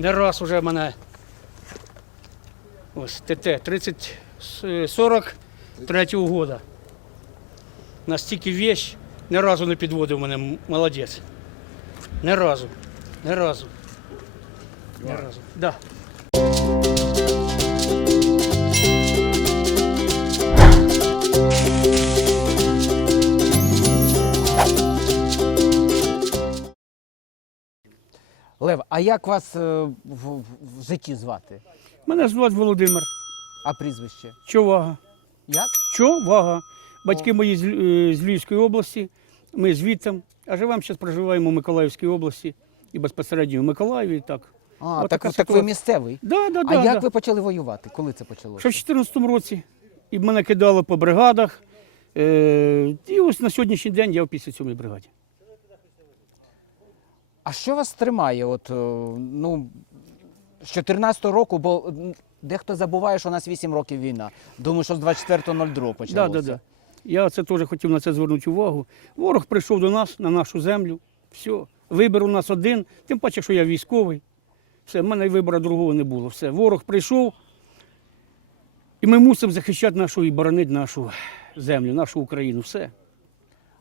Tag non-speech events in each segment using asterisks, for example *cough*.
Не раз уже мене. Ось ТТ 30 с- 43 года. Настільки вещь, не разу не підводив мене. Молодець. Не разу. не разу. Не разу. Да. А як вас е, в, в- житті звати? Мене звати Володимир. А прізвище? Човага. Як? Човага. Батьки мої з, е, з Львівської області. Ми звідти. А живемо зараз проживаємо в Миколаївській області і безпосередньо в Миколаєві. Так. А, От так, така так ви ситуація. місцевий. Да, да, а да, як да. ви почали воювати? Коли це почалося? Ще в 2014 році. І мене кидали по бригадах. Е, і ось на сьогоднішній день я в 57-й бригаді. А що вас тримає? От, е, ну, з 14-го року, бо дехто забуває, що у нас 8 років війна. Думаю, що з 24.02 почалося. Да, да, да. Я це теж хотів на це звернути увагу. Ворог прийшов до нас, на нашу землю. Все. Вибір у нас один, тим паче, що я військовий. Все, в мене вибору другого не було. Все. Ворог прийшов, і ми мусимо захищати нашу і боронити нашу землю, нашу Україну. Все.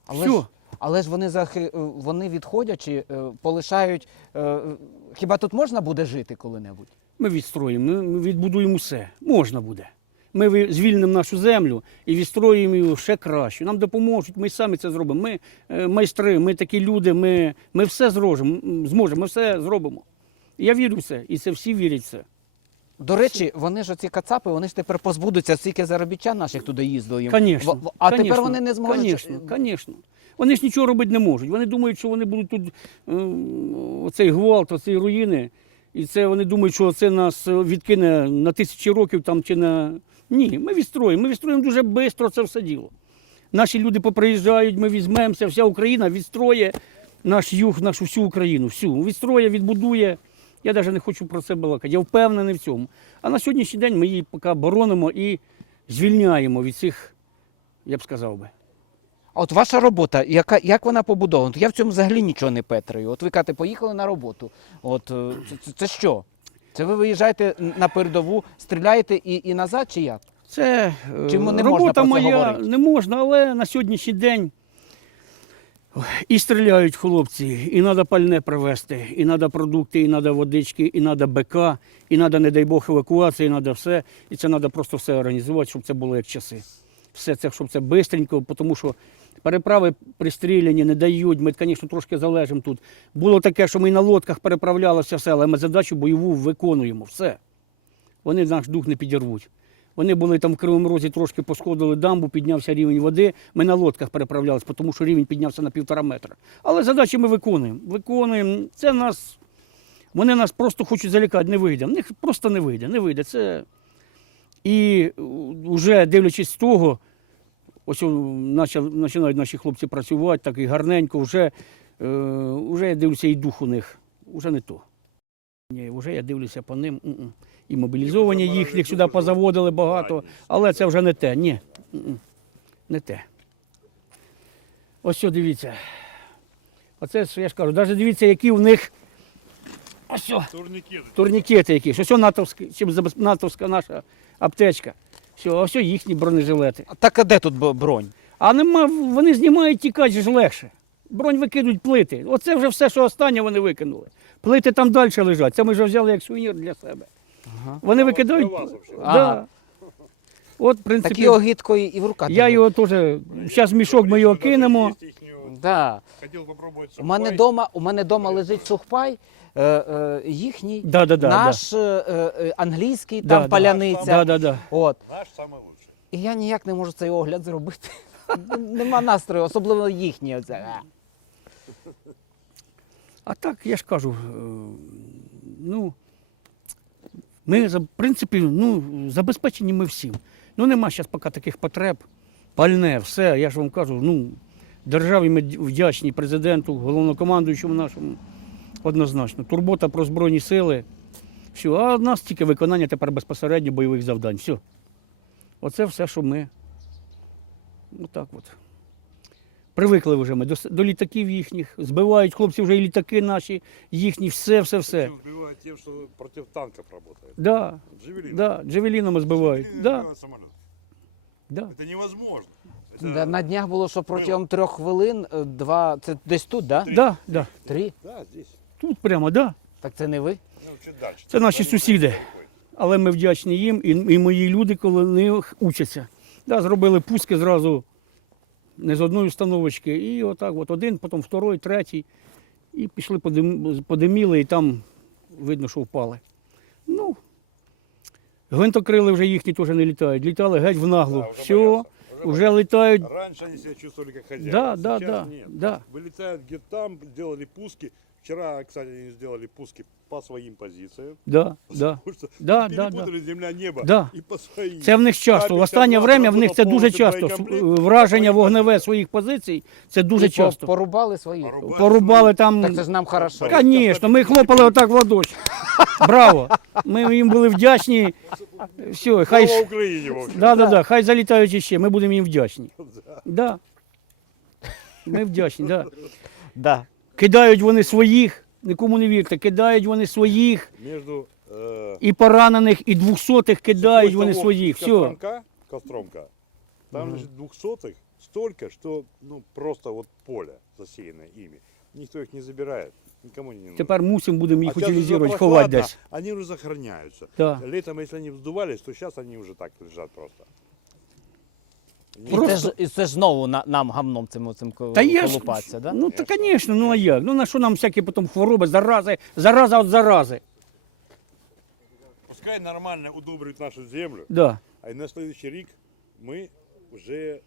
Але, Все. Але ж вони, захи... е, вони відходячи, е, полишають. е, Хіба тут можна буде жити коли-небудь? Ми відстроїмо, ми- відбудуємо все. Можна буде. Ми звільнимо нашу землю і відстроїмо її ще краще. Нам допоможуть, ми самі це зробимо. Ми майстри, ми такі люди, ми, ми все зможемо, зможемо, ми все зробимо. Я вірю в це, і це всі вірять в це. До речі, вони ж оці кацапи, вони ж тепер позбудуться стільки заробітчан наших туди їздили. їм. Конечно, в- А тепер вони не зможуть. Звісно, звісно. Вони ж нічого робити не можуть. Вони думають, що вони будуть тут е, оцей гвалт, оці руїни. І це вони думають, що це нас е, відкине на тисячі років там чи на. Ні, ми відстроїмо. Ми відстроїмо дуже швидко це все діло. Наші люди поприїжджають, ми візьмемося, вся Україна відстроє наш юг, нашу всю Україну. Всю відстроє, відбудує. Я навіть не хочу про це балакати. Я впевнений в цьому. А на сьогоднішній день ми її поки боронимо і звільняємо від цих, я б сказав би. А От ваша робота, яка, як вона побудована? Я в цьому взагалі нічого не петрую. От ви кажете, поїхали на роботу. От е, це, це, це що? Це ви виїжджаєте на передову, стріляєте і, і назад, чи як? Це е, Чому не можна робота про це моя говорити? не можна, але на сьогоднішній день і стріляють хлопці, і треба пальне привезти, і треба продукти, і треба водички, і треба БК, і треба, не дай Бог, евакуація, і треба все. І це треба просто все організувати, щоб це було як часи. Все це, щоб це швидко, тому що переправи пристріляні, не дають. Ми, звісно, трошки залежимо тут. Було таке, що ми на лодках переправлялися все, але ми задачу бойову виконуємо. Все. Вони наш дух не підірвуть. Вони були там в Кривому Розі, трошки посходили дамбу, піднявся рівень води. Ми на лодках переправлялися, тому що рівень піднявся на півтора метра. Але задачі ми виконуємо. Виконуємо. Це нас. Вони нас просто хочуть залякати, не вийде. В них просто не вийде, не вийде. Це... І вже дивлячись з того, ось починають наші хлопці працювати, так і гарненько, вже, е, вже я дивлюся, і дух у них вже не то. Ні, вже я дивлюся по ним. І мобілізовані їхніх сюди позаводили багато, але це вже не те. Ні. Не те. Ось що дивіться. Оце ж я ж кажу, навіть дивіться, які в них ось Турнікети. турнікети якісь. Ось натовська, чим натовська наша аптечка. Все, ось що їхні бронежилети. А Так а де тут бронь? А нема, вони знімають тікати ж легше. Бронь викидуть плити. Оце вже все, що останнє вони викинули. Плити там далі лежать. Це ми вже взяли як сувенір для себе. Ага. Вони викидають. Да. Ага. От, в принципі, Такі огидко і і в руках. я його теж, зараз мішок ми його кинемо. Да. Хотел попробовать У мене сухпай. дома, у мене дома лежить сухпай, е, е, їхній, Да, да, да, наш е, е, англійський, Да, там да. паляниця. Да, да, да. От. Наш самый лучший. І я ніяк не можу цей огляд зробити. *laughs* Нема настрою, особливо їхній. Оце. е. А так, я ж кажу, е, ну, ми, за- в принципі, ну, забезпечені ми всім. Ну, нема зараз поки таких потреб. Пальне, все, я ж вам кажу, ну, державі ми вдячні президенту, головнокомандуючому нашому однозначно. Турбота про Збройні сили. Все, а в нас тільки виконання тепер безпосередньо бойових завдань. Все. Оце все, що ми. Ну так от. Привикли вже ми до, до літаків їхніх, збивають хлопці вже і літаки наші, їхні, все, все, все. Сбивают тем, что против танков работает. Да, Джавелин. да, джевелінами збивають. Да, да. Это невозможно. Да, На днях було, що протягом трьох хвилин е, два. Це десь тут, да? Да, да. Три? Да, здесь. Тут прямо, да. Так це не ви? Ну. Це наші сусіди. Але ми вдячні їм і, і мої люди, коли вони учаться. Да, зробили пуски зразу не з одної установочки. І отак, от один, потім второй, третій. І пішли, подиміли, і там видно, що впали. Ну, гвинтокрили вже їхні теж не літають. Літали геть в наглу. Да, уже Все, боятся, вже літають. Раньше они себя чувствовали как хозяева. Да, да, да, да. Вылетают где-то там, делали пуски. Вчера, кстати, они сделали пуски по своим позициям. Да, да. Потому что Да, да, перепутали земля-небо Да. и по своим. Це в них часто. В останнє время в них це дуже часто. Враження вогневе своїх позицій це дуже І по- часто. Порубали свої. Порубали. Порубали там. Так це ж нам хорошо. Звісно, ми хлопали отак в ладоші. Браво! Ми їм були вдячні. Все, хай, Слава ж- Украине, в общем. да, да, да, хай залітають іще, ми будемо їм вдячні. *laughs* Да. Ми вдячні, да. Да. Кидають вони своїх, нікому не вірте, кидають вони своїх, Между э, і поранених, і двохсотих кидають вони того своїх. Все. Костромка, Костромка, там лежит двухсотых столько, что ну просто вот поле засеянное ими. Никто их не забирает, никому не нужно. Тепер мусимо будемо їх А сейчас уже утилізувати, прохладно, ховати десь. Они уже сохраняются. Да. Летом, если они вздувались, то сейчас они уже так лежат просто. І це ж, і це ж знову на, нам гамном цим, цим Та ж, колупатися, да? ну та звісно, ну а як? Ну на що нам всякі потім хвороби, зарази, зараза від зарази. Пускай нормально удобрят нашу землю, Да. а й на следующий рік ми вже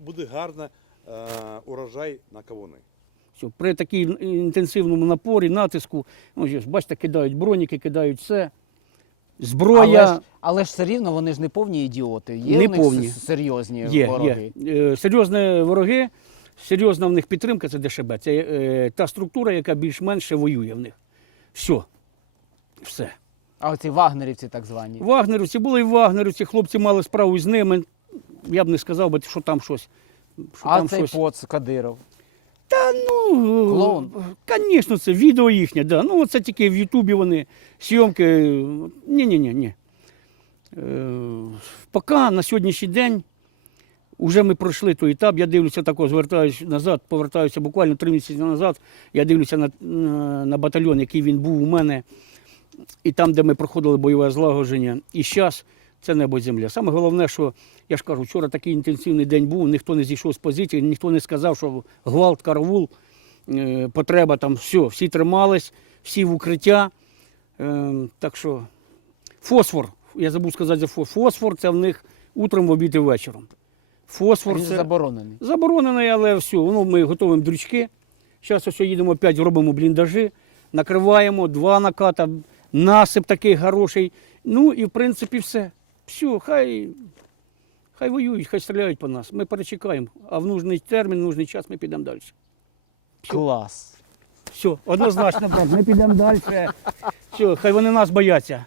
буде гарно е, урожай на кавуни. Все, при такій інтенсивному напорі, натиску, ну, ж, бачите, кидають броніки, кидають все. Зброя Але ж, але ж все рівно вони ж не повні ідіоти. Є Не в них повні. с- серйозні є, вороги. є. Е, серйозні вороги, серйозна в них підтримка це ДШБ. Це е, та структура, яка більш-менш ще воює в них. Все. Все. А оці вагнерівці так звані. Вагнерівці були і вагнерівці, хлопці мали справу з ними. Я б не сказав би, що там щось. Що А там цей поц Кадиров. Та ну, Клоун? Звісно, це відео їхнє, да. Ну, це тільки в Ютубі вони зйомки. Ні-ні-ні. ні. Е, поки на сьогоднішній день вже ми пройшли той етап. Я дивлюся тако, звертаюся назад, повертаюся буквально три місяці назад. Я дивлюся на, на, на батальйон, який він був у мене, і там, де ми проходили бойове злагодження. І зараз це небо і земля. Саме головне, що я ж кажу, вчора такий інтенсивний день був, ніхто не зійшов з позиції, ніхто не сказав, що гвалт, караул, е, потреба там, все, всі тримались, всі в укриття. Е, Так що фосфор, я забув сказати за фосфор. Фосфор це в них утром, в обід і вечором. Фосфор це заборонений. заборонений, але все, ну, ми готуємо дрючки. Зараз ось їдемо опять, робимо бліндажі, накриваємо, два наката, насип такий хороший. Ну і в принципі все. Все, хай, хай воюють, хай стріляють по нас. Ми перечекаємо, а в нужний термін, в нужний час ми підемо далі. Клас. Все, однозначно, брат, ми підемо далі. Все, хай вони нас бояться.